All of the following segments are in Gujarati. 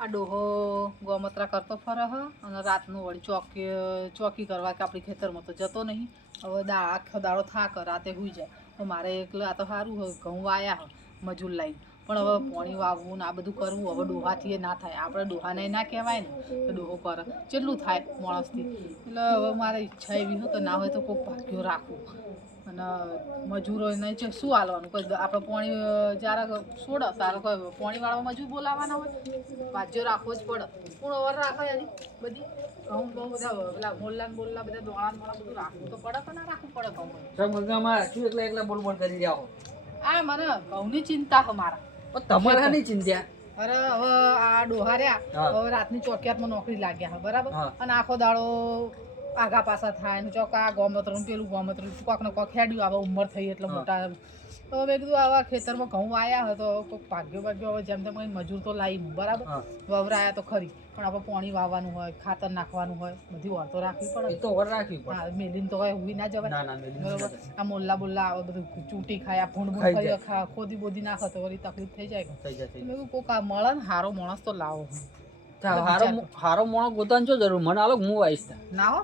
આ ડોહો ગોમત્રા કરતો ફરે હ અને રાતનું વળી ચોકી કરવા કે આપણી ખેતરમાં તો જતો નહીં. હવે આખો દાડો થાક રાતે હુઈ જાય. તો મારે એકલું આ તો સારું હોય ઘઉં વાયા હ મજૂર લાવીને, પણ હવે પોણી વાવવું ને આ બધું કરવું હવે ડોહાથી એ ના થાય. આપણે ડોહાને ના કહેવાય ને તો ડોહો કરે કેટલું થાય માણસથી. એટલે હવે મારે ઈચ્છા એવી હોય કે ના હોય તો કોઈક ભાગ્યો રાખવું અને મજૂરોને શું હાલવાનું કોઈ આપણે પોણી જ્યારે છોડે તારે કોઈ પોણીવાળા મજૂર બોલાવવાના હોય, ભાગ્યો રાખવો જ પડે. કોણ ઓવર રાખે એની બધી ઘઉં બહુ બધા પેલા મોલ્લા બધા દોણા બધું રાખવું તો પડે કે ના રાખવું પડે ઘઉં એકલા બોલ બોલ કરી રહ્યા હો. આ મને ઘઉંની ચિંતા છે મારા. તમારા નહીં ચિંતા. અરે હવે આ ડોહા રહ્યા હવે રાતની ચોકિયાતમાં નોકરી લાગ્યા છે બરાબર, અને આખો દાડો આગા પાછા થાય ને ચોક આ ગોમતરું પેલું ગોમતરું કોક ને કોક હેડ્યું આવે ઉંમર થઈ એટલે મોટા. તો મેં કીધું આવા ખેતરમાં ઘઉં આવ્યા હોય તો કોઈક ભાગ્યો હવે જેમ તેમ કંઈ મજૂર તો લાવી બરાબર વવરાયા તો ખરી, પણ આપણે પાણી વાવવાનું હોય ખાતર નાખવાનું હોય બધી વાર તો રાખવી પડે. એ તો વાર રાખવી પડે. હા મેલીને તો કઈ હુઈ ના જવાય બરાબર. આ મોલ્લા બોલ્લા આવે બધું ચૂંટી ખાય આ ફૂંડ ખોદી બોદી નાખે તો વળી તકલીફ થઈ જાય. મેં કીધું કોક આ મળે ને સારો માણસ તો લાવો. હારો મોણો ગોતાની શું જરૂર, મને આલો હું આવીશ. ના હો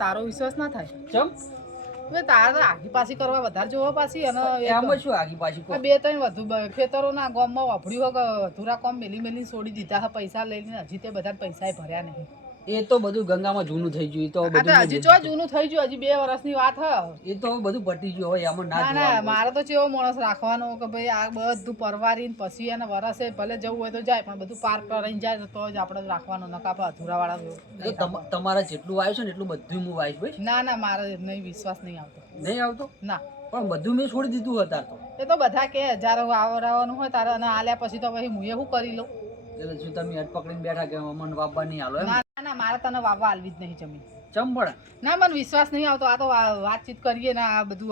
તારો વિશ્વાસ ના થાય. ચમ તારે આગી પાછી કરવા વધારે જોવા પાછી અને એમાં શું આગી પાછી બે ત્રણ વધુ ખેતરોના ગામમાં વાપર્યું હોય કે અધૂરા કામ મેલી છોડી દીધા હે પૈસા લઈને, હજી તે બધા પૈસા ભર્યા નહીં. એ તો બધું ગંગામાં જૂનું થઈ ગયું. તો હજી ચો જૂનું થઈ ગયું, હજી 2 વર્ષની વાત હ. એ તો બધું પટી ગયું હવે એમાં ના મારે તો કેવો માણસ રાખવાનો કે ભાઈ આ બધું પરવારીને પછી એને વરસે ભલે જવું હોય તો જાય પણ બધું પાર કરીને જાય તો જ આપણે રાખવાનું, નકા આપણે અધૂરા વાળા. તમારે જેટલું વાવ્યું છે ને એટલું બધું હું વાવીશ ભાઈ. ના મારે નહીં વિશ્વાસ નહીં આવતો. નહીં આવતો? ના પણ બધું મેં છોડી દીધું હતા. તો એ તો બધા કે હજારો આવવાનું હોય તારે અને આલ્યા પછી તો પછી હું શું કરી લઉં. એટલે શું તમે હાથ પકડીને બેઠા કે મને વાપવા નહીં હાલો? ના મારે તને વાવવા હાલવી જ નહીં જમીન. ચમ પડે? ના મને વિશ્વાસ નહીં આવતો. આ તો વાતચીત કરીએ ને આ બધું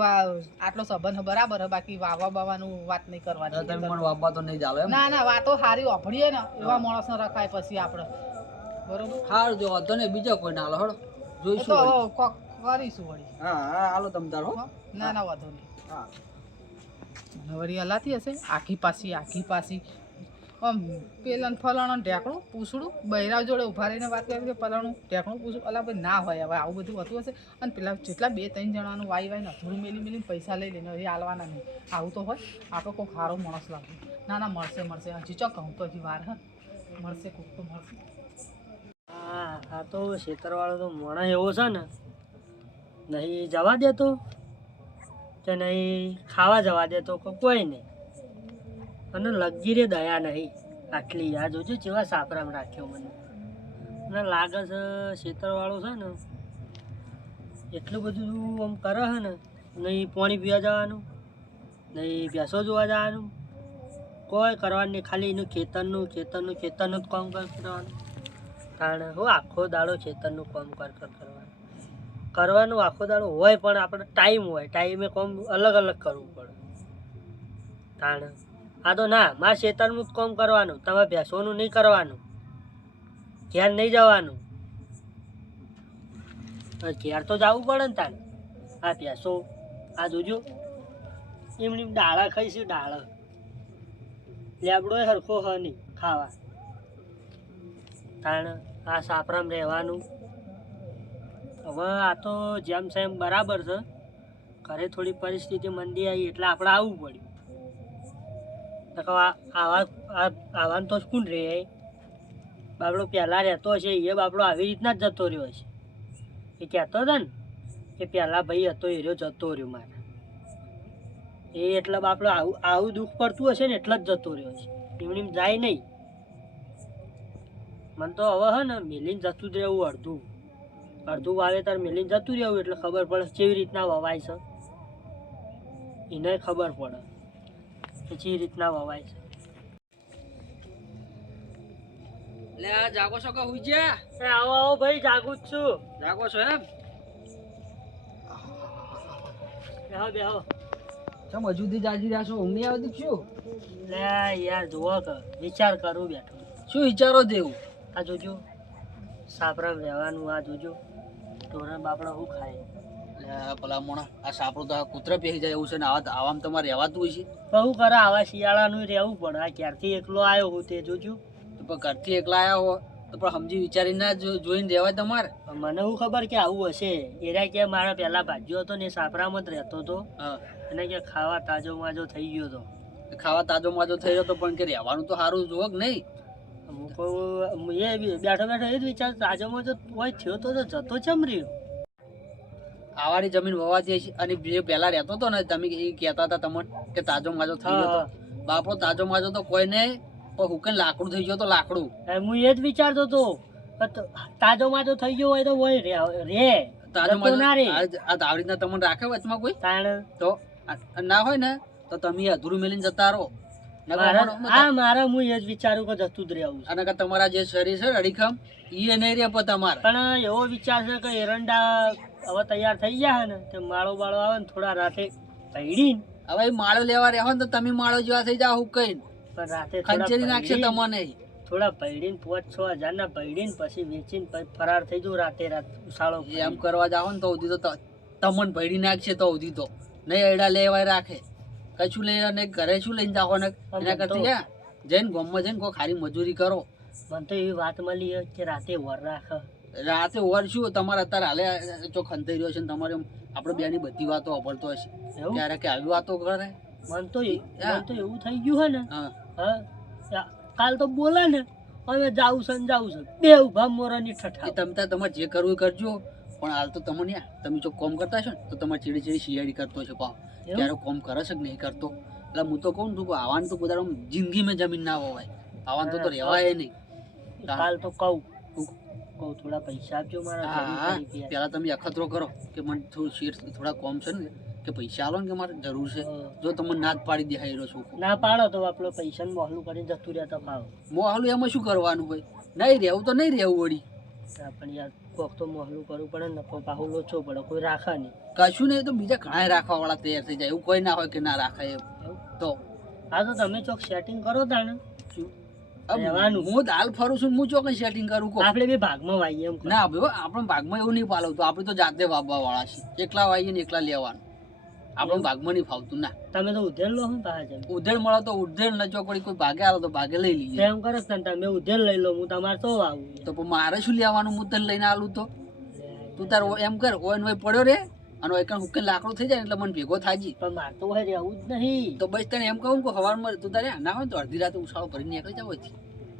આટલો સંબંધ બાબરાબર હે, બાકી વાવવા બાવાનું વાત નહીં કરવાની. તમે મને વાવવા તો નહીં ચાલો? ના વાતો સારી વાપરીએ ને એવા માણસને રખાય પછી આપણે બરોબર. સારું જો વાંધો નહીં, બીજા કોઈ ના હાલો હળો જોઈશું કરીશું વળી. હા હાલો તમ તારો. ના વાંધો નહીં. હા વળી હલાતી હશે આખી પાછી આમ પેલા ફલાણું ઢેકણું પૂછડું બૈરા જોડે ઉભા રહીને વાત કરી કે ફલાણું ઢેકણું પૂછું અલા ભાઈ ના હોય હવે આવું બધું હોતું હશે. અને પેલા જેટલા 2-3 જણાનું વાઈને અધૂરું મેલીને પૈસા લઈ લઈને હજી હાલવાના નહીં. આવું તો હોય આપણે કોઈ સારો માણસ લાગે. ના મળશે હજી ચોક કહું તો હજી વાર હા મળશે કોક તો મળશે. આ તો ખેતરવાળો તો મોણા એવો છે ને, નહીં જવા દેતો કે નહીં ખાવા જવા દેતો કોઈ નહીં. અને લગીરે દયા નહીં આટલી યાદ જોજો જેવા સાપરામ રાખ્યો મને. અને લાગે છે ખેતરવાળો છે ને એટલું બધું આમ કરે છે ને, નહીં પાણી પીવા જવાનું નહીં ભેંસો જોવા જવાનું કોઈ કરવાનું નહીં, ખાલી એનું ખેતરનું જ કામ કરવાનું. કારણ હું આખો દાડો ખેતરનું કામ કરવાનું આખો દાડો હોય, પણ આપણે ટાઈમ હોય ટાઈમે કામ અલગ કરવું પડે. કારણ આ તો ના મારે ખેતરનું જ કામ કરવાનું, તમે ભેંસોનું નહીં કરવાનું, ઘેર નહીં જવાનું. ઘેર તો જવું પડે ને તારે. આ ભેંસો આ જોજો એમની ડાળા ખાઈશું, ડાળા લેબડો સરખો હ નહીં ખાવા. કારણ આ સાપરામાં રહેવાનું. હવે આ તો જેમ સેમ બરાબર છે, ઘરે થોડી પરિસ્થિતિ મંદી આવી એટલે આપણે આવવું પડ્યું. આવાનું તો કોણ રહે? બાબડો પહેલાં રહેતો હશે એ બાબડો આવી રીતના જ જતો રહ્યો હશે. એ કહેતો હતો ને કે પહેલાં ભાઈ હતો એ રહ્યો જતો રહ્યો મારે, એ એટલે બાબડો આવું દુઃખ પડતું હશે ને એટલે જ જતો રહ્યો છે, એમની જાય નહીં. મને તો હવે હે ને મેલીને જતું જ રહેવું, અડધું વાવેતર મેલીને જતું રહેવું એટલે ખબર પડે કેવી રીતના વવાય છે. એને ખબર પડે કે કેવી રીતના વવાય છે. લે આ જાગો છો કે હુઈ ગયા? આવો ભાઈ, જાગું જ છું. જાગો છો એમ? બેહો. ચમ હજુ સુધી જાગી રહ્યા છો? ઊંઘ નહીં આવતી શું? લે યાર જુઓ કે વિચાર કરું બેઠો. શું વિચારો દેવું? આ જોજો સાપરામાં રહેવાનું, આ જોજો ઢોરણ બાપડા શું ખાય. પેલા મોણા આ સાપડો તો કૂતરા પહેરી જાય એવું છે ને, આવામ તમારે રહેવાતું હોય છે? બહુ કરે આવા શિયાળાનું રહેવું પડે. આ ક્યારથી એકલો આવ્યો હું તે જોજો. પણ ઘરથી એકલા આવ્યા હો તો પણ સમજી વિચારીને જોઈને રહેવાય તમારે. મને શું ખબર કે આવું હશે. એરા કે મારા પેલા ભાજ્યો હતો ને સાપરામાં જ રહેતો હતો, હા, અને કે ખાવા તાજો માજો થઈ ગયો હતો. ખાવા તાજો માજો થઈ ગયો તો પણ કે રહેવાનું તો સારું જોવો કે નહીં. હું કહું એ બેઠો બેઠો એ જ વિચાર તાજો માજો હોય થયો તો જતો ચમ રહ્યો. આવારી જમીન વવાતી હશે અને જે પહેલા રહેતો હતો ને તમે એ કહેતા હતા તમને કે તાજો માજો થઈ ગયો હતો. બાપો તાજો માજો તો કોઈ નહીં, પણ હુકન લાકડું થઈ ગયો તો લાકડું. હું એ જ વિચારતો હતો તાજો માજો થઈ ગયો હોય તો હોય રે તાજો જતો માજો ના રે. આ આવી રીતના તમને રાખે વચમાં કોઈ તાણ તો ના હોય ને તો તમે અધૂરું મેલીને જતા રહો. મારે હું એ જ વિચારું કે જતું જ રહેવું છે. અને કે તમારા જે શરીર છે અડીખમ એ નહીં રે પણ તમારે. પણ એવો વિચાર છે કે એરંડા હવે તૈયાર થઈ ગયા ને તે માળો બાળો આવે ને થોડા રાતે પૈડીને હવે એ માળો લેવા રહ્યો ને તો તમે માળો જેવા થઈ જાઓ હુકઈને પણ રાતે ખંચેરી નાખશે તમને. થોડા પૈડીને 5-6 હજારના પૈડીને પછી વેચીને પછી ફરાર થઈ જવું રાતે રાત ઉસાળો એમ કરવા જાઓ ને તો સુધી તો તમને ભેડી નાખશે તો સુધી તો નહીં એડા લેવાય રાખે કશું લઈને ને ઘરે શું લઈને જાઓ ને એના કરતી જઈને ગામમાં જઈને કોઈ ખાલી મજૂરી કરો. મને તો એવી વાત મળી કે રાતે વર રાખે. રાતે ઓર શું તમારે અત્યારે હાલે જો ખંતાઈ રહ્યો છે ને તમારે આપણે બેની બધી વાતો અભળતો હશે એવું ત્યારે કે આવી વાતો કરે. મને તો એવું થઈ ગયું હે ને હા હા કાલ તો બોલે ને હવે જાવું છે ને જાવું છે બે ઉભા મોરાની એ ઠઠા. તમારે જે કરવું એ કરજો પણ હાલ તો તમને તમે જો કોમ કરતા છો ને તો તમારે ચીડી ચીડી શિયાળી કરતો છે પાવ ત્યારે કોમ કરે છે કે નહીં કરતો. એટલે હું તો કહું છું કે આવવાનું તો પોતાનું જિંદગીમાં જમીન ના હોવાય આવવાનું તો રહેવાય નહીં. કાલ તો કહું થોડા પૈસા આપજો મારા. હા પેલા તમે અખતરો કરો કે મને થોડું શેઠ થોડા કોમ છે ને કે પૈસા આલો ને કે મારે જરૂર છે. જો તમે ના જ પાડી દે હાઈરો છું ના પાડો તો આપણો પૈસા મોહલું કરીને જતું રહેતા ભાવ મોહાલું એમાં શું કરવાનું હોય નહીં રહેવું તો નહીં રહેવું વળી. પણ યાર કોક તો મોહલું કરવું પડે ને પાહુ લોચો પડે કોઈ રાખે નહીં. કશું નહીં તો બીજા ઘણા રાખવા વાળા તૈયાર થઈ જાય એવું કોઈ ના હોય કે ના રાખાય એમ તો. હા તો તમે ચોક સેટિંગ કરો તાણે રહેવાનું. હું દાલ ફરું છું હું ચોકન સેટિંગ કરું કહું. આપણે બે ભાગમાં વાઈએ એમ ના ભાઈ આપણે ભાગમાં એવું નહીં પાલવતું આપણે તો જાતે વાવવા વાળા છીએ એકલા વાઈએ ને એકલા લેવાનું આપણે ભાગમાં નહીં ફાવતું ના. તમે તો ઉધેર લો ને પાછા ઉધેડ મળો તો ઉધેડ ન ચોકડી કોઈ ભાગે આવો તો ભાગે લઈ લઈએ. એમ કરો ને તમે ઉધેર લઈ લો હું તમારે તો આવું તો પણ મારે શું લેવાનું હું તને લઈને આલું તો તું તાર એમ કર ઓય ને પડ્યો રે અને એક હુકે લાકડું થઈ જાય એટલે મને ભેગો થાજી. પણ મારે તો હોય રહેવું જ નહીં. તો બસ તને એમ કહું કે સવારમાં તું તારે ના હોય તો અડધી રાતે ઉછાળો ભરીને નીકળી જાવ હતી.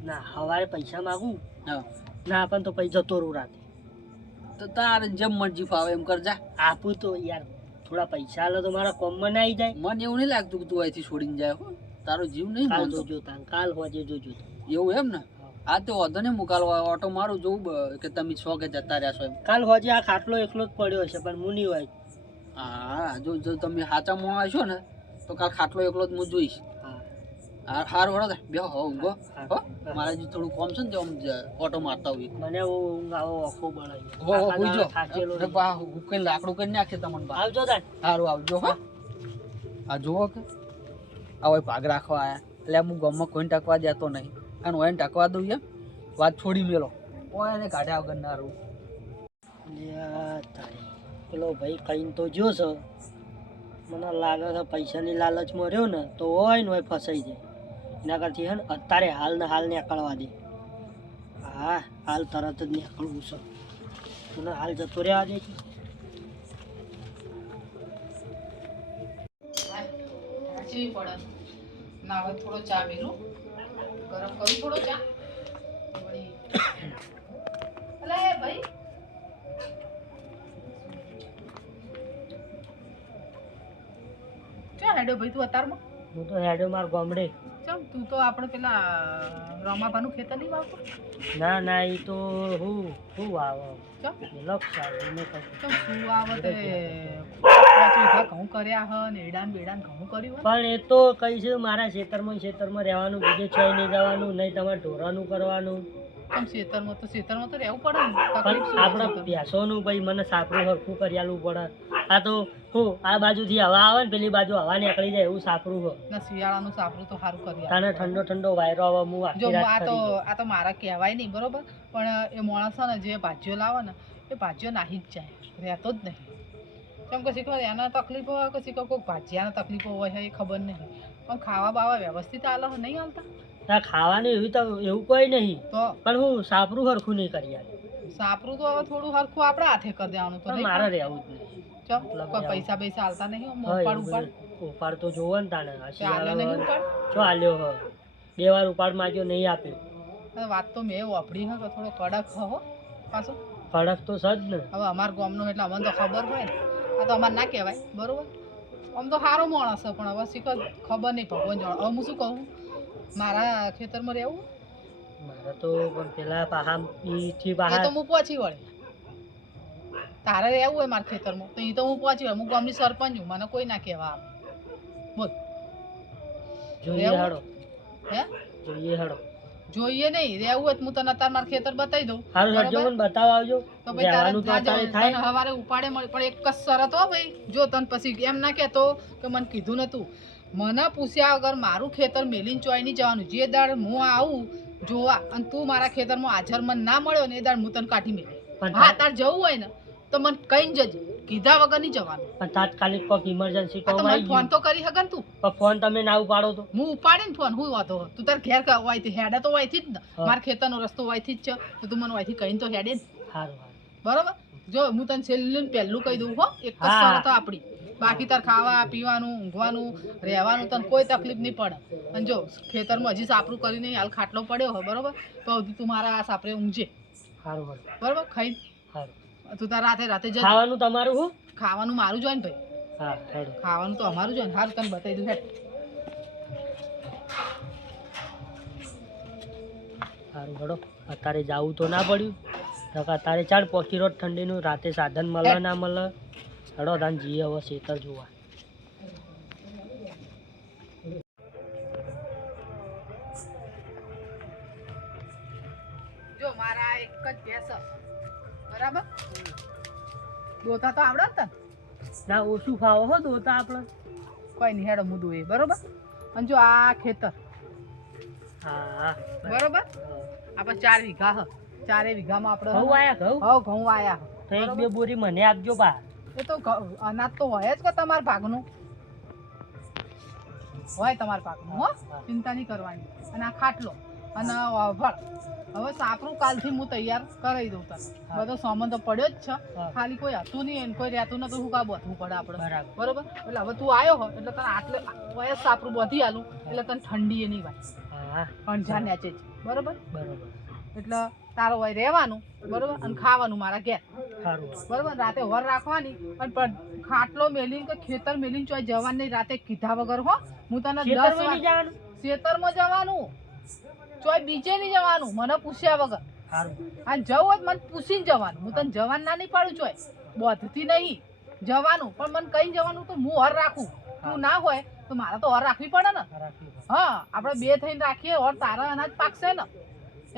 ના સવારે પૈસા માગું હા ના પણ તો પૈસા જતો રહું રાતે. તો તારે જેમ મરજી ફાવે એમ કરજા. આપું તો યાર થોડા પૈસા આલો તો મારા કોમમાં ના આવી જાય. મને એવું નહીં લાગતું કે તું અહીંથી છોડીને જાય હો તારો જીવ નહીં કાલ માનતો. જોજો તાન કાલ હોજે જોજો. એવું એમ ને આ તો વાંધો નહીં મુકાલવા ઓટો મારું જોઉં કે તમે છો કે જતા રહ્યા છો એમ. કાલ હોજે આ ખાટલો એકલો જ પડ્યો હશે પણ હું નહીં હોય. હા જો તમે સાચા મોણા છો ને તો કાલ ખાટલો એકલો જ હું જોઈશ. હા સારું વળો બે હો ઊંઘો હો મારે જે થોડું કોમ છે ને તો ઓટો મારતા હોય. મને ઊંઘ આવો આખો બળાઈ કઈ લાકડું કરી નાખે તમને બહાર. આવજો તાન. સારું આવજો હો. આ જુઓ કે આ હોય ભાગ રાખવા આયા એટલે હું ગામમાં કોઈને ટકવા દેતો નહીં અને ઓને ટકવા દઉં એમ વાત છોડી મેલો ઓય એને કાઢ્યા વગર ના રહું. પેલો ભાઈ કહીને તો જો છે મને લાગે છે પૈસાની લાલચમાં રહ્યો ને તો હોય ને હોય ફસાઈ જાય. એના કરતી હે ને અત્યારે હાલ ને હાલ નીકળવા દે. હા હાલ તરત જ નીકળવું છે મને હાલ જતો રહેવા દે છે. સાચવી પડે ના હવે થોડો ચા મેલું ગરમ કરું થોડો ચા વળી અલા એ ભાઈ ક્યાં હેડો ભાઈ તું અત્યારમાં? હું તો હેડો માર ગામડે. ચમ તું તો આપણે પેલા રમાભાનું ખેતર નહીં વાવતો? ના ના એ તો હું વાવો ચમ લક્ષ આવે ને ચમ શું આવે તે 5 વીઘા ઘઉં કર્યા હ ને એડાન બેડાન ઘઉં કર્યું પણ એ તો કઈ છે મારા ખેતરમાં રહેવાનું બીજે છે નહીં જવાનું નહીં તમારે ઢોરાનું કરવાનું. ચમ ખેતરમાં તો રહેવું પડે ને પણ તકલીફ શું આપણા ભેંસોનું ભાઈ મને સાપરું હરખું કરી આલવું પડે. આ તો હું આ બાજુથી હવા આવે ને પેલી બાજુ હવા નીકળી જાય એવું સાપરું હોય. ના શિયાળાનું સાપરું તો સારું કરી તને ઠંડો ઠંડો વાયરો આવે હું જો આખી રાત કરી દઉં. આ તો મારા કહેવાય નહીં બરોબર પણ એ માણસ છે ને જે ભાજીઓ લાવે ને એ ભાજીઓ નાહી જ જાય રહેતો જ નહીં. કેમ કે શીખવા એના તકલીફો હોય કે શીખવા કોઈ ભાજીયાના તકલીફો હોય છે એ ખબર નહીં પણ ખાવા બાવા વ્યવસ્થિત આલે નહીં આવતા ના ખાવાનું એવી તો એવું કોઈ નહીં, તો પણ હું સાપરું હરખું નહીં કરી આલે. સાપરું તો હવે થોડું હરખું આપણે હાથે કરી દેવાનું તો પણ નહીં. મારે રહેવું જ નહીં. ચમ, મતલબ કોઈ રહેવું. પૈસા પૈસા હાલતા નહીં આમ હા, ઉપાડ એવું ઉપાડ બધું ઉપાડ તો જોવો ને તાને. આ તે આલ્યો નહીં શિયાળો ઉપાડ જો આલ્યો હ 2 વાર ઉપાડ માંગ્યો નહીં આપ્યો. હવે વાત તો મેં વાપરી હે કે થોડો કડક હો પાછો. કડક તો સજ ને. હવે અમાર ગામનો એટલે અમને તો ખબર હોય ને, આ તો અમારે ના કહેવાય બરોબર. આમ તો સારો માણસ છે પણ હવે શીખર ખબર નહીં ભગવાન જાણે. હવે હું શું કહું, મારા ખેતરમાં રહેવું મારે તો પણ પેલા પાહા ઈથી એ બહાર તો હું પહોંચી વળે. તારે રહેવું હોય મારા ખેતરમાં તો એ તો હું પહોંચી વળે. હું ગામની સરપંચ છું, મને કોઈ ના કહેવા આવે. બોલ જોઈએ રહેવું? હેડો, હે જોઈએ હેડો. જોઈએ નહીં રહેવું હોય તો હું તને અત્યારે મારું ખેતર બતાવી દઉં. સારું હેડજો, બરાબર? મને બતાવ આવજો. તો ભાઈ તારે રહેવાનું તો ના અત્યારે જવાનું. થાય. તને હવારે ઉપાડે મળી પણ એક જ શરત હો ભાઈ, જો તને પછી એમ ના કહેતો કે મને કીધું નતું. મને પૂછ્યા વગર મારું ખેતર મેલીને ચોય નહીં જવાનું. જે દાડ હું આવું જોવા અને તું મારા ખેતરમાં હાજર મને ના મળ્યો ને એ દાડ હું તને કાઢી મેલી. પણ હા તાર જવું હોય ને તો મને કઈ જજે, કીધા વગર નહીં જવાનું. પણ તાત્કાલિક કોક ઇમરજન્સી આ તો કોમ મને આવી ફોન ગયું તો કરી હકે ને તું. પણ ફોન તમે ના ઉપાડો તો. હું ઉપાડે ને ફોન હું વાતો તું તાર ઘેર વાયથી હેડે તો વાયથી જ ને. હા. મારા ખેતરનો રસ્તો વાયથી જ છે તો તું મને વાયથી કહીને તો હેડે ને. સારું બરોબર, જો હું તને છેલ્લું ને પહેલું કહી દઉં હો, એક જ હા. શરત આપણી. બાકી તાર ખાવા પીવાનું ઊંઘવાનું રહેવાનું તને કોઈ તકલીફ નહીં પડે. અને જો ખેતરમાં હજી સાપરું કરી નહીં, હાલ ખાટલો પડ્યો હોય બરોબર, તો હજી તું મારા આ સાપરે ઊંઘજે સારું સારું બરોબર. ખાઈ સારું. તું તાર રાતે રાતે જજે. ખાવાનું તમારું હું? ખાવાનું મારું જોઈ ને ભાઈ, હા હેડો. ખાવાનું તો અમારું જોઈ ને. હાલ તને બતાવી દઉં હેડ. સારું હેડો. અત્યારે જવું તો ના પડ્યું, નકર અત્યારે ચાલ પોકી રોડ ઠંડીનું, રાતે સાધન મળે ના મળે. હેડો તાન જઈએ હવે ખેતર જોવા. જો મારા એક જ ભેંસ છે, બરાબર. દોતા તો આવડે ને તને? ના ઓછું ખાવો હો દોતા આપણે. કોઈ નહીં હેડો મુદું એ બરોબર. અને જો આ ખેતર હા બરોબર, આપણે 4 વીઘા હ. 4 વીઘામાં આપણે ઘઉં આયા ઘઉં હવ ઘઉં આયા તો 1-2 બોરી મને આપજો બા. એ તો અનાજ તો હોય જ કે તમારા ભાગનું હોય, તમારા ભાગનું હો, ચિંતા નહીં કરવાની. અને આ ખાટલો અને વળ. હવે સાપરું કાલથી હું તૈયાર કરાવી દઉં તને. બધો સામાન તો પડ્યો જ છે, હા. ખાલી કોઈ હતું નહીં એને કોઈ રહેતું નતું, શું કા બધવું પડે આપણે બરાબર. બરોબર. એટલે હવે તું આવ્યો હો એટલે તને આટલે વયસ સાપરું બધી આલું એટલે તને ઠંડી એ નહીં વાત હા અંજા નેચે જ બરોબર. બરોબર. એટલે તારો હોય રહેવાનું બરોબર અને ખાવાનું મારા ઘેર સારું બરોબર. રાતે વર રાખવાની અને પણ ખાટલો મેલીને કે ખેતર મેલીને ચોય જવાનું નહીં રાતે કીધા વગર હો. હું તને 10 ખેતરમાં નહીં જવાનું? ખેતરમાં જવાનું, ચોય બીજે નહીં જવાનું મને પૂછ્યા વગર. સારું અને જવું હોય તો મને પૂછીને જવાનું. હું તને જવાનું ના નહીં પાડું ચોય, બોધથી નહીં જવાનું. પણ મને કઈ જવાનું તો હું હર રાખું. તું ના હોય તો મારે તો હર રાખવી પડે ને. રાખી દો. હા આપણે 2 થઈને રાખીએ ઓર તારા અનાજ પાકશે ને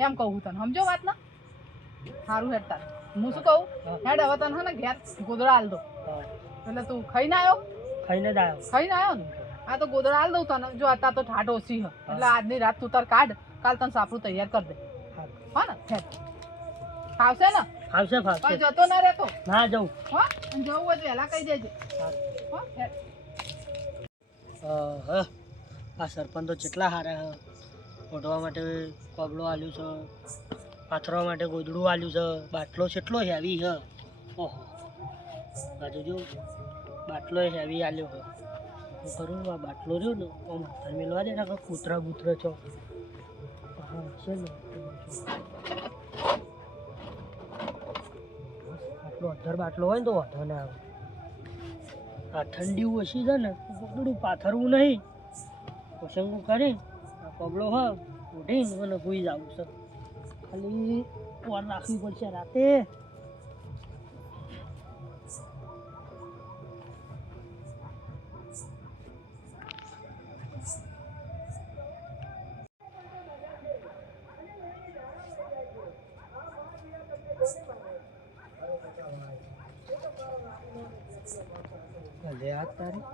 એમ કહું તને. સમજો વાત ને? સારું હેડ તાર. હું શું કહું, હેડ હવે તને હે ને ઘેર ગોદડા હાલ દો. હા. એટલે તું ખાઈને આવ્યો? ખાઈને જ આવ્યો. ખાઈને આવ્યો ને? આ તો ગોદડા હાલ દઉં તને. જો અત્યારે તો ઠાઠ ઓછી હ એટલે આજની રાત તું તાર કાઢ, કાલ તને સાપરું તૈયાર કરી દે. સારું. હા ને હેડ. ફાવશે ને? ફાવશે પણ ફાવશે. જતો ના રહેતો ના જવું. હો. અને જવું હોય તો વહેલા કહી દેજે હો. હેડ. આ સરપંચ તો કેટલા સારા હ. ઓઢવા માટે કોબળો આલ્યું છે, પાથરવા માટે ગોદડું આલ્યું છે, બાટલો કેટલો હેવી હ. ઓહો બાજુ જો બાટલો હેવી આલ્યો હ. હું કરું આ બાટલો રહ્યો ને આમ હાથે મેળવા દે ને કૂતરા બૂતરા છો. હા છે ને આટલો અધર બાટલો હોય ને તો વાંધો ના આવે. આ ઠંડી ઓછી છે ને ગોદડું પાથરવું નહીં, કોસંગું કરી આ કોબળો હ ઉઠીને મને સૂઈ જવું છે. ખાલી વાર રાખવી પડશે રાતે. લે આ તારી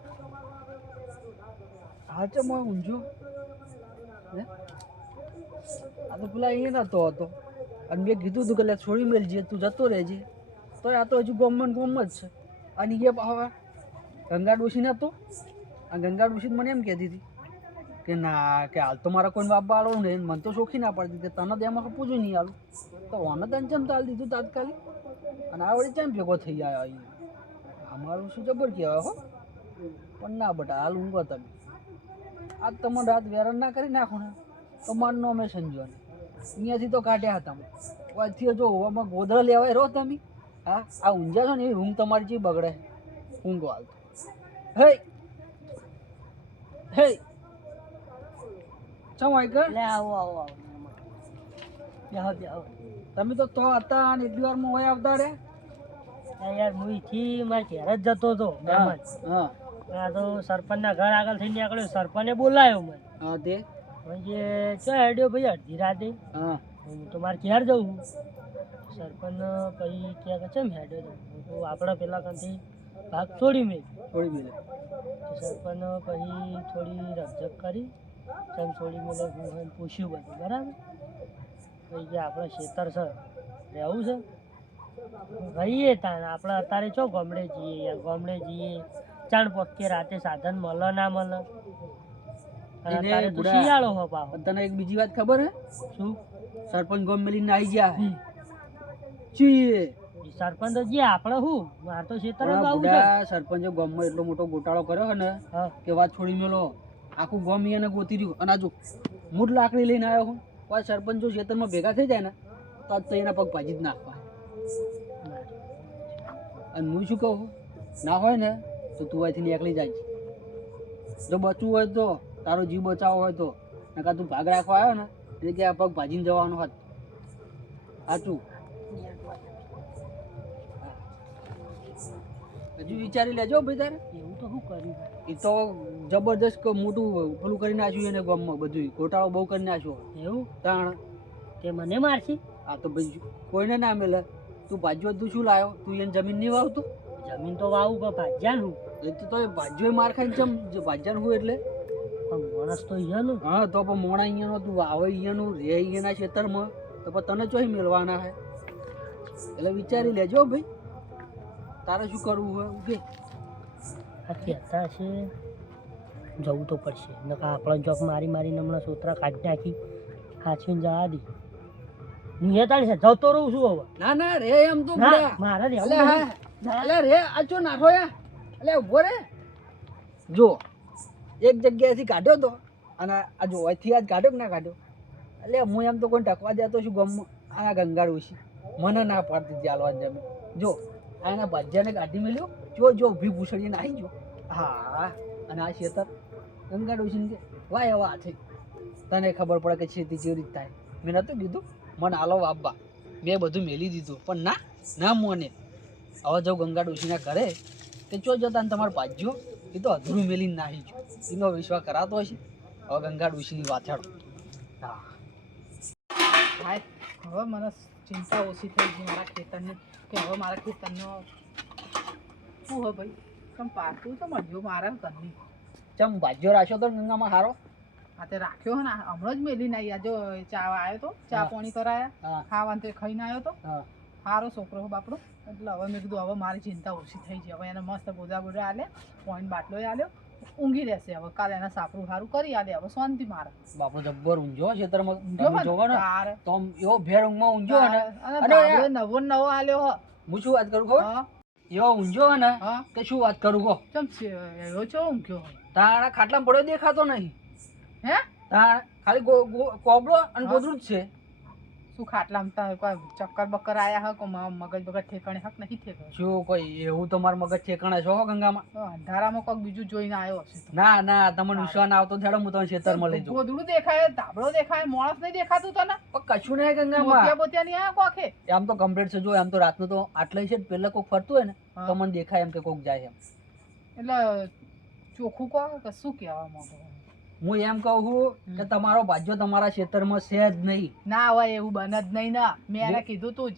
હા છે মই ઊંઝો હે આ તો પેલા અહીંયા નતો હતો અને મેં કીધું હતું કે લે છોડી મેલજે તું જતો રહેજે તો આ તો હજુ ગમન ગમ જ છે. અને એ હવે ગંગા ડોશી નતો આ ગંગા ડોશી મને એમ કહેતી હતી કે ના કે હાલ તો મારા કોઈ બાપા આલો ને મને તો શોખી ના પડતી કે તને તો એમાં પૂછું નહીં આલું તો ઓને તને ચમ ચાલ દીધું તાત્કાલિક અને આ વળી ચમ ભેગો થઈ આવ્યો અહીંયા અમારું શું જબર કહેવાય હો પણ ના બટા હાલ ઊંઘો તમે આજ તમે રાત વેરણ ના કરી નાખો ને તો માનનો અમે સંજો ને અહીંયાથી તો કાઢ્યા હતા અમે આજથી જો આમાં ગોદડા લેવાય રહો તમે હા આ ઊંઝા છો ને એ રૂમ તમારી જે બગડે ઊંઘો હાલ હે હે ચમ હોય કર લે આવો આવો આવો બેહો બેહો તમે તો હતા અને એટલી વારમાં હોય આવતા રે યાર હું ઈથી મારા ઘેર જ જતો હતો મહેમાન હા આ તો સરપંચના ઘર આગળ થઈને નીકળ્યો સરપંચે બોલાયો મને હા તે પછી ચો હેડ્યો ભાઈ અડધી રાતે હા હું તો મારે ઘેર જવું સરપંચ પછી ક્યાં કે ચમ હેડ્યો તો આપણે પેલા કંથી ભાગ છોડી મેં થોડી મિલે સરપંચ પછી થોડી રકઝક કરી ચમ છોડી મેલે હું પૂછ્યું બધું બરાબર પછી કે આપણે ખેતર છે રહેવું છે રહીએ તાણ આપણે અત્યારે ચો ગામડે જઈએ યાર ગામડે જઈએ ચાણ પક્કે રાતે સાધન મળે ના મળે અને એને અત્યારે તો બુડા- શિયાળો હો પાહો તને એક બીજી વાત ખબર હે શું સરપંચ ગોમ મેલીને આવી ગયા ચીએ સરપંચ તો જે આપણે શું મારે તો ખેતર જ પણ આવું છે બુડા સરપંચે ગામમાં એટલો મોટો ગોટાળો કર્યો હે ને હા કે વાત છોડી મેલો આખું ગામ એને ગોતી રહ્યું અને આજુ મૂઠ લાકડી લઈને આવ્યો હું કોઈ સરપંચ જો ખેતરમાં ભેગા થઈ જાય ને તો આજ તો એના પગ ભાજી જ નાખવા અને હું શું કહું ના હોય ને તો તું અહીંથી નીકળી જાય જો બચવું હોય તો તારો જીવ બચાવવો હોય તો નકા તું ભાગ રાખવા આવ્યો ને એટલે કે આ પગ ભાજીને જવાનો હાથ સાચું હજુ વિચારી લેજો ભાઈ તારે એવું તો શું કર્યું એ તો જબરદસ્ત મોટું પેલું કરી નાખ્યું એને ગામમાં બધું ઘોટાળો બહુ કરી નાખ્યો એવું તાણ તે મને મારશી આ તો ભાઈ કોઈને ના મેલે તું ભાજ્યો તું શું લાવ્યો તું એને જમીન નહીં વાવતો જમીન તો વાવું કે ભાજ્યાનું એ તો ભાજ્યો માર ખાઈને ચમ ભાજ્યાનું હું એટલે પણ માણસ તો અહીંયાનું હા તો પણ મોણા અહીંયાનો તું વાવે અહીંયાનું રે અહીંયાના ખેતરમાં તો પણ તને ચોઈ મેળવાના હે એટલે વિચારી લેજો ભાઈ તારે શું કરવું હોય ઉભે આ કહેતા છે જવું તો પડશે નકા આપણે જોક મારી મારીને હમણાં સોતરા કાઢી નાખી હાચવીને જવા દી હું એ તાણી છે જતો રહું છું હવે ના ના રે એમ તો ના બુડા. મારે અલે રહેવું હા નથી. અલે રે આ ચો નાખો યા અલે ઉભો રે જો એક જગ્યાએથી કાઢ્યો તો અને આ જો અહીંથી આજ કાઢ્યો કે ના કાઢ્યો એટલે હું એમ તો કોઈ ટકવા દેતો છું ગામમાં આ ગંગાડું છે મને ના પાડતી હતી હાલવાની જમીન જો આ એના ભાજ્યાને કાઢી મેલ્યો જો જો ઊભી પૂછડીને આવી જો હા અને આ ખેતર ગંગાડું છે ને કે વાય હવે આ થઈ તને ખબર પડે કે ખેતી કેવી રીતે થાય મેં નહોતું કીધું મને હાલો વાપવા મેં બધું મેલી દીધું પણ ના ના મોને હવે જો ગંગા ડોશીના ઘરે કે ચો જતા ને તમારે ભાજ્યો એ તો અધૂરું મેલીને નાહી ગયો એનો વિશ્વાસ કરાતો હશે હવે ગંગા ડોશીની વાત હેડો હા ભાઈ હવે મને ચિંતા ઓછી થઈ ગઈ મારા ખેતરની કે હવે મારા ખેતરનો શું હોય ભાઈ કેમ પાછું તો મળ્યું મારા ઘરની ચમ ભાજ્યો રાખ્યો તો ગંગામાં હારો આ તે રાખ્યો ને હમણાં જ મેલીને આવી જો ચા આવ્યો તો ચા હા. પાણી કરાયા હા ખાવાનું તે ખાઈને આવ્યો તો હા સારો છોકરો હો બાપડો એટલે હવે મેં કીધું હવે મારી ચિંતા ઓછી થઈ ગઈ હવે એને મસ્ત બોધા બોધા આલે પોઈન્ટ બાટલો આલ્યો ઊંઘી રહેશે હવે કાલે એને સાપરું સારું કરી આલે હવે શાંતિ મારે બાપુ જબ્બર ઊંઝો ખેતરમાં જો તમે જોવો ને તારે તો આમ એવો ભેર ઊંઘમાં ઊંઝો ને અને અરે બાબડો નવો ને નવો આલ્યો હો હું શું વાત કરું ખબર હા એવો ઊંઝો ને હા કે શું વાત કરું કહો ચમ છે એવો છો ઊંઘ્યો હોય તારા ખાટલામાં પડ્યો દેખાતો નહીં હે તાર ખાલી કોબળો અને હા. ગોદડું જ છે શું ખાટલામાં તા કોઈ ચક્કર બક્કર આયા હે કોઈ મગજ બગજ ઠેકાણે હક નહીં ઠેકાણે શું કોઈ એવું તમારું મગજ ઠેકાણે છો ગંગામાં તો અંધારામાં કોઈક બીજું જોઈને આવ્યો હશે તો. ના ના તમને વિશ્વાસ ના આવતો થેડો હું તમને ખેતરમાં લઈ જાઉં ગોદડું દેખાય ધાબળો દેખાય માણસ નહીં દેખાતું તને પણ કશું નહીં મોતિયા ગંગામાં બોતિયા નહીં આયા કોખે આમ તો કમ્પ્લીટ છે જો આમ તો રાતનું તો આટલે છે પેલા કોઈક ફરતું હોય ને હા. તો મને દેખાય એમ કે કોઈક જાય એમ એટલે ચોખ્ખું કહો કે શું કહેવા માંગો હું એમ કહું છું કે તમારો ભાજ્યો તમારા ખેતરમાં છે જ નહીં ના હોય એવું બને જ નહીં ના મેં એને કીધું તું જ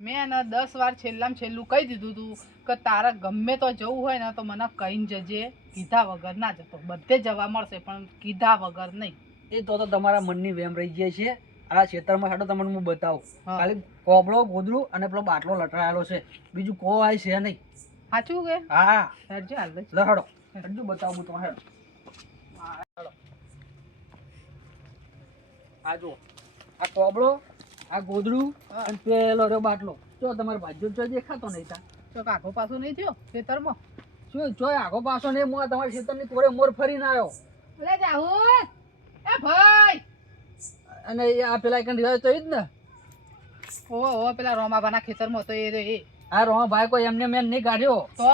મેં એને 10 વાર છેલ્લામાં છેલ્લું કહી દીધું તું કે તારે ગમે તો જવું હોય ને તો મને કહીને જજે કીધા વગર ના જતો બધે જવા મળશે પણ કીધા વગર નહીં એ તો તમારા મનની વેમ રહી જાય છે આ ખેતરમાં હાડો તમને હું બતાવું હા. ખાલી કોબળો ગોદડું અને પેલો બાટલો લટરાયેલો છે બીજું કોઈ છે નહીં સાચું કે હા હેડજે હાલ જ. લહડો હજુ બતાવું તો હેડો આ જો આ કોબળો આ ગોદડું હા. અને પેલો રહ્યો બાટલો જો તમારે ભાજ્યો તો દેખાતો નહીં તા તો કાકો પાછો નહીં થયો ખેતરમાં શું જોય આગો પાછો નહીં હું તમારી ખેતરની કોરે મોર ફરીને આવ્યો લે જાહુર એ ભાઈ અને એ આ પેલા એક રહ્યો તો એ જ ને ઓહો પેલા રોમાભાના ખેતરમાં તો એ આ રોમા ભાઈ કોઈ એમને મેં નહીં કાઢ્યો તો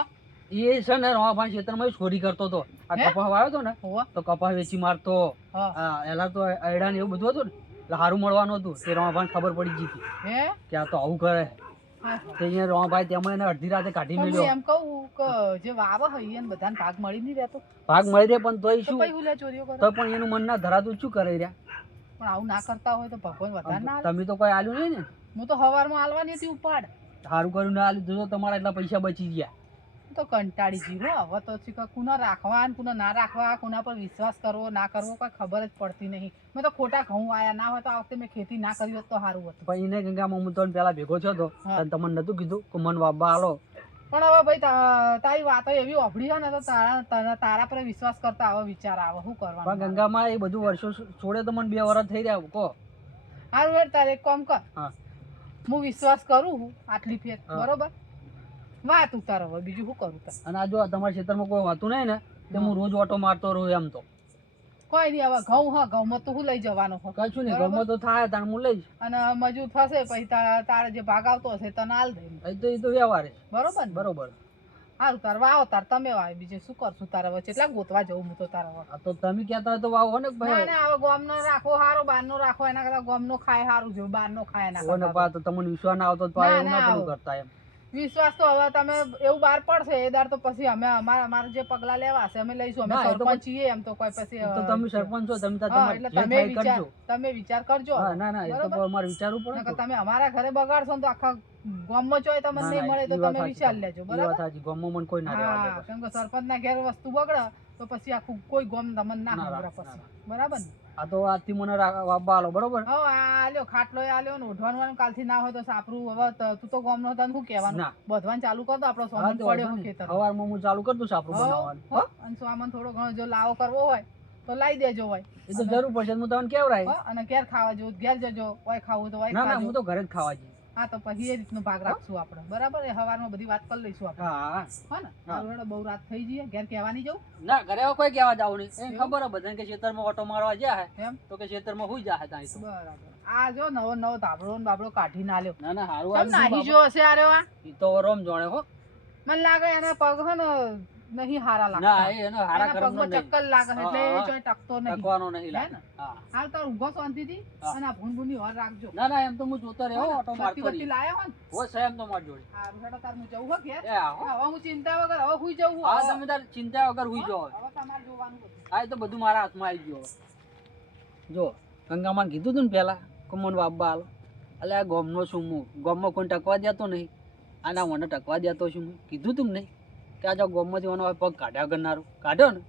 એ છે ને રોમા ભાઈ ખેતરમાં ચોરી કરતો હતો આ હે? કપાસ વાવ્યો હતો ને ઓહો તો કપાસ વેચી મારતો હા હા એલા તો અયડા ને એવું બધું હતું ને એટલે સારું મળવાનું હતું તે રોમા ભાઈ ખબર પડી ગઈ હતી હે કે આ તો આવું કરે હા. તે અહીંયા રોમા ભાઈ તેમાં એને અડધી રાતે કાઢી પણ હું મળ્યો એમ કહું કે જે વાવ હોય એને બધાને ભાગ મળી નહીં રહેતો ભાગ મળી રહે પણ તોય તો શું પછી હું લે ચોરીઓ કરે તો પણ એનું મન ના ધરાતું શું કરે રહ્યા પણ આવું ના કરતા હોય તો ભગવાન વધારે ના આલે. તમે તો કોઈ આલ્યું નહીં ને હું તો હવારમાં આલવાની હતી ઉપાડ સારું કર્યું ના આલ્યું તો તમારા એટલા પૈસા બચી ગયા તો કંટાળી જીવો હવે તો છે કે કુના રાખવા અને કુના ના રાખવા કોના પર વિશ્વાસ કરવો ના કરવો કોઈ ખબર જ પડતી નહીં મેં તો ખોટા ઘઉં આયા ના હોય તો આ વખતે મેં ખેતી ના કરી હોત તો સારું હતું પણ એને ગંગામાં હું તો પેલા ભેગો થયો હતો હા. અને તમને નતું કીધું કે મન બાબા આલો પણ હવે ભાઈ તારી વાતો એવી ઓભળી છે ને તો તારા પર વિશ્વાસ કરતા હવે વિચાર આવે શું પણ કરવાનું ગંગામાં એ બધું વર્ષો છોડે તો મને 2 વર્ષ થઈ રહ્યા કહો સારું હેડ તારે એક કામ કર હા હું વિશ્વાસ કરું છું આટલી ફેર હા. બરોબર વાત ઉતાર હવે બીજું શું કરું તાર અને આ જો તમારા ખેતરમાં કોઈ હોતું નહીં ને તો હું રોજ ઓટો મારતો રહું એમ તો કોઈ નહીં હવે ઘઉં હા ઘઉંમાં તો હું લઈ જવાનો હો કશું નહીં બરાબર. ગમો તો થાય તાણ હું લઈશ અને મજૂર થશે પછી તારે જે ભાગ આવતો હશે તને આલ દે એ તો વ્યવહાર છે. બરોબર ને બરોબર સારું તાર વાવો તાર તમે વાવે બીજું શું કરશું તારા વચ્ચે એટલા ગોતવા જવું હું તો તારા વચ્ચે આ તો તમે કહેતા હોય તો વાવો ને ના ભાઈ ના હવે ગોમનો રાખો હારો બારનો રાખો એના કરતા ગોમનો ખાય હારું જો બારનો ખાય એના ઓને કરતા પા તો તમને વિશ્વાસ ના આવતો તો ના, એવું ના ના પેલું આવો. કરતા એમ વિશ્વાસ તો હવે તમે એવું બહાર પડશે એ દાર તો પછી અમે અમારા જે પગલા લેવા છે અમે લઈશું અમે ના, એ તો સરપંચ છીએ એમ તો કોઈ પછી તો તમે સરપંચ છો તમે તો હા, તમારે એટલે જે થાય કરજો તમે વિચાર કરજો હા ના ના એ તો બરોબર? અમારે વિચારવું પડે નકર ને તો. તમે અમારા ઘરે બગાડશો ને તો આખા ગામમાં ચોય તમને ના, નહીં ના, મળે તો ઈ વાત તમે સાચી વિચાર તમારી. લેજો ઈ વાત બરાબર સાચી ગામમાં મને કોઈ ના રહેવા દે હા બસ. કેમ કે સરપંચ ના ઘેર વસ્તુ બગડે તો પછી આખું કોઈ ગામ તમને ના ના, સાંભળે ના, પછી બરાબર ને આ તો આજથી મને વાપવા આલો બરોબર હવે આ આલ્યો ખાટલો આલ્યો ને ઓઢવાનું કાલથી ના હોય તો સાપરું હવે તું તો ગામનો હતા ને શું કહેવાનું ના. બધવાનું ચાલુ કર દો આપણો હા, સોમન તો પડ્યો વાંધો હોય નહીં. ખેતર સવારમાં હું ચાલુ કરી દઉં સાપરું હો, બનાવવાનું હો, અને સોમન થોડો ઘણો જો લાવો કરવો હોય તો લાવી દેજો હોય એ તો જરૂર પડશે હું તમને કેવરાય હો, અને ઘેર ખાવા જવું તો ઘેર જજો ઓય ખાવું તો ઓય ના ના ખાજો હું તો ઘરે જ ખાવા જઈશ હા તો પછી એ રીતનો ભાગ રાખશું આપણે બરાબર એ હવારમાં બધી વાત કરી લઈશું આપણે હા હા હો ને હા. હારું હેડો, બહુ રાત થઈ જઈએ ઘેર કહેવાની જવું ના ઘરે હવે કોઈ કહેવા જાવ નહીં એને એવું? ખબર હે બધાને કે ખેતરમાં ઓટો મારવા ગયા હે એમ તો કે ખેતરમાં હુઈ જાય ત્યાં તો. બરાબર આ જો નવો નવો ધાબળો ને બાબળો કાઢી ના લ્યો ના ના હારું કેમ નાહી જો હશે આરે આ ઈ તો રોમ જોણે હો મને લાગે એના પગ હે ને નહીં હારા ના લાગતા એ એનો હારા એના કરમનો પગમાં નહીં ચક્કર લાગે છે એટલે હા, એ ચોય ટકતો નહીં ટકવાનો નહીં હે લાગે ને? હા હાલ તાર ઊભો શાંતિથી હા. અને આ ભૂનભૂની ઓર રાખજો ના ના એમ તો હું જોતો રહ્યો ઓટો બત્તી મારતો બત્તી રહી લાયા હોય ને હો છે એમ તો માર જોડે હારું હેડો તાર હું જવું હો ઘેર એ આવો હવે હું ચિંતા વગર હવે હુઈ જવું હા હવે. તમે તાર ચિંતા વગર હુઈ જાઓ હવે તમારે જોવાનું બધું. આ એ તો બધું મારા હાથમાં આવી ગયું હવે. જો ગંગામાં કીધું તું ને પેલા કે મને બાબા હાલો એટલે આ ગોમનો છું હું ગોમમાં કોઈ ટકવા દેતો નહીં આના મને ટકવા દેતો છું હું કીધું તું ને નહીં કે આ જો ગોમમાંથી મને પગ કાઢ્યા કરનારો કાઢ્યો ને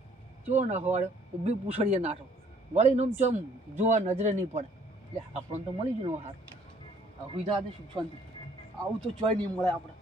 જો ને હવાડ્યો ઊભી પૂછડીએ નાઠો વળીને આમ ચમ જોવા નજરે નહીં પડે એટલે આપણને તો મળી ગયું ને હાર હુઈ જવા દે સુખ શાંતિ આવું તો ચોય નહીં મળે આપણે